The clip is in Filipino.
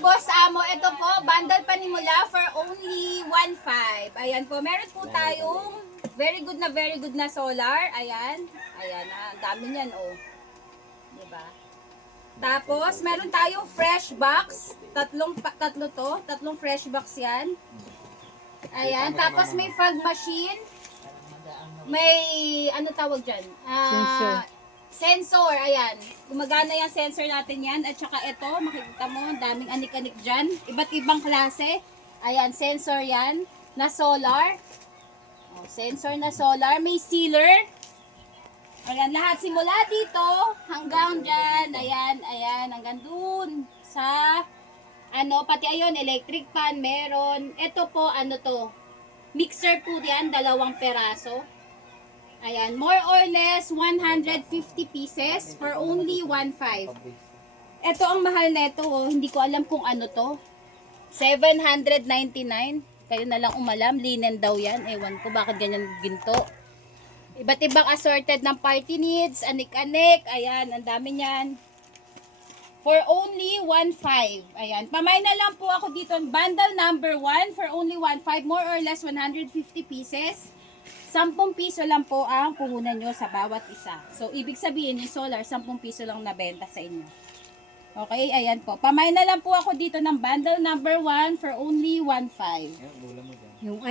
Boss Amo, ito po, bundle panimula for only 1.5. Ayan po, meron po tayong very good na solar. Ayan. Ayan, ang dami niyan, oh. Diba? Tapos, meron tayong fresh box. Tatlong fresh box yan. Ayan, tapos may fog machine. May, ano tawag dyan? Sensor, ayan. Gumagana yung sensor natin yan. At saka ito, makikita mo, daming anik-anik dyan. Iba't ibang klase. Ayan, sensor yan. Na solar. Oh, sensor na solar. May sealer. Ayan, lahat simula dito hanggang dyan. Ayan, ayan. Hanggang dun sa, ano, pati ayun, electric fan, meron. Ito po, ano to? Mixer po yan, 2 peraso. Ayan, more or less 150 pieces for only 1.5. Ito ang mahal nito, oh. Hindi ko alam kung ano to. 799. Kayo na lang umalam, linen daw yan. Ewan ko bakit ganyan ginto. Iba't ibang assorted ng party needs, anik-anik. Ayan, ang dami niyan. For only 1.5. Ayan, pamay na lang po ako dito. Bundle number 1 for only 1.5. More or less 150 pieces. 10 piso lang po ang puhunan nyo sa bawat isa. So, ibig sabihin yung solar, 10 piso lang nabenta sa inyo. Okay, ayan po. Pamay na lang po ako dito ng bundle number 1 for only 1.5. Yung